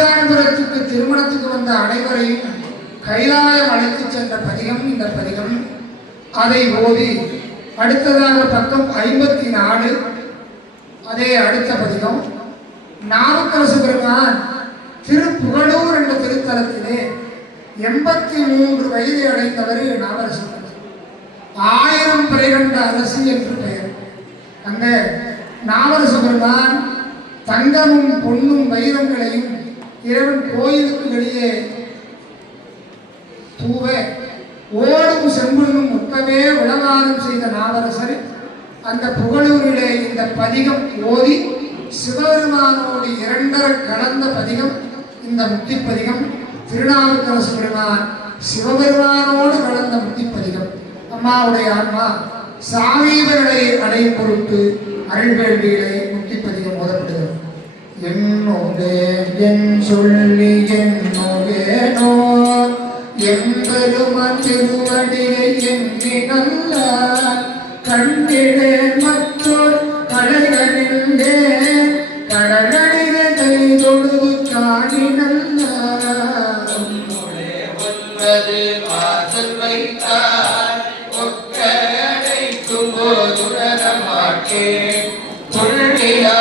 ஆச்சாரபுரத்துக்கு திருமணத்துக்கு வந்த அனைவரையும் கைலாயம் அழைத்து சென்ற பதிகம் இந்த பதிகம். அதை ஓதி அடுத்ததாக பக்கம் 54 அதே அடுத்த பதிகம். நாவுக்கரசு பெருமான் திருப்புகழூர் என்ற திருத்தலத்திலே 83 வயதை அடைந்தவர் நாவரசு. 1000 பிறை கண்ட அரசு என்று பெயர். அந்த நாவரசு பெருமான் தங்கமும் பொன்னும் வைரங்களையும் இறைவன் கோயிலுக்கு வெளியே தூவ ஓடும் செம்புண்ணும் முக்கவே உலகாரம் செய்த நாவரசர் அந்த புகழூரிலே இந்த பதிகம் ஓதி சிவபெருமானோடு 2 கலந்த பதிகம் இந்த முக்தி பதிகம். திருநாவுக்கரசு பெருமான் சிவபெருமானோடு கலந்த முக்தி பதிகம். அம்மாவுடைய ஆன்மா சாமீபர்களை அடையும் பொருட்டு அருள்வேள்வியிலே முக்தி பதிகம் ஓதப்படுகிறது. என்னோடே என் சொல்லி என்னோடேனோ எம்பெருமான் திருவடியை எண்ணி நல்ல கண்டிடே மற்றோர் கலைகளிலே கடலடிகை கைதொழுது காணி நல்ல ஒன்பது வாசல் வைத்தார் ஒக்கடைக்கும் போதுடன மாட்டே புள்ளியா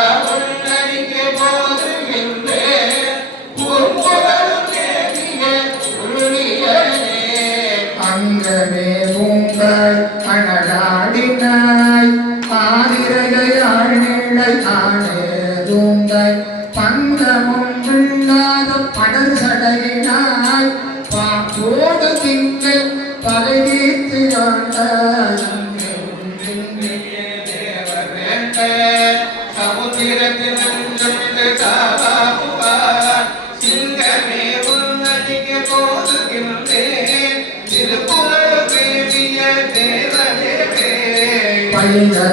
அனடாடினாய் ஆதிரையாள் நிலை ஆனேதுங்காய் பங்கமும் இல்லாத படர் சடையினாய் பாப்போடு திங்கள் பகை தீர்த்து ஆண்டாய் சமுத்திரத்தில் சிங்கமே உன்னதிக்க போதுகின்றேன்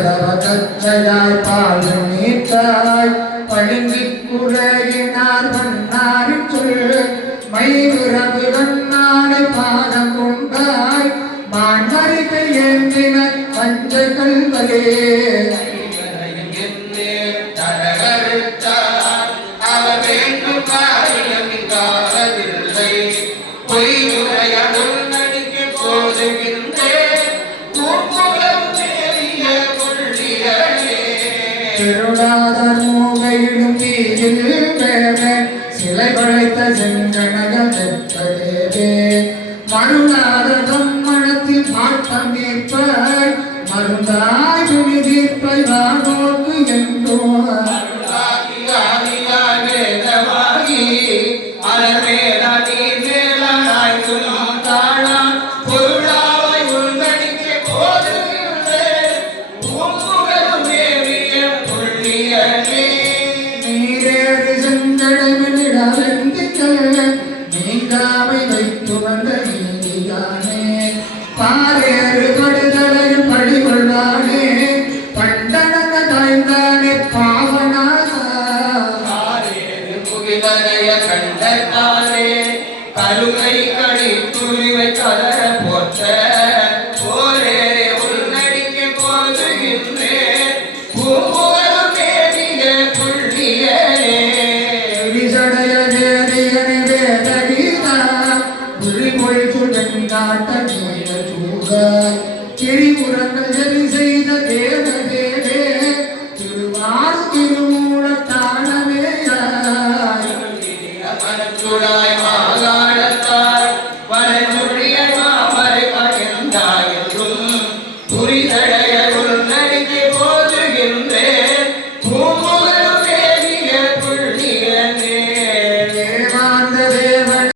பழிந்ததவதச்சையாய் பால் நீத்தாய் பழுங்கிக் குறையினார் வண்ணாரின் சொல் மைவிரவு வண்ணானை பாதம் கொண்டாய் மாண்மறிக்கை ஏந்தின பஞ்ச கல்வரே திருடாதர் மூகையிடும் தீயில் வேற சிலை பழைத்த செங்கனகே மருளாத தம்மணத்தில் மாற்றம் தீர்ப்பாய் மருந்தாய் துணி தீர்ப்பாய் வானோக்கு என்றோ நீங்காமை வைத்து வந்த நீதியானே பாரேறு படுதலையில் பழிகொள்வானே பண்டனங்க தாய்ந்தானே பாவனாரேறு முகிலனைய கண்டத்தானே கருமை கடி துணிவை கலர போற்ற போரே உள்நடிக்க போதுகின்றேன் பூமுகரும் தேடிய புள்ளியே திரிபுரங்கள் ஜெரி செய்த தேவ தேவே திருவாரு திருமூலத்தானவே மனத்துடாய் மாகாணத்தாய்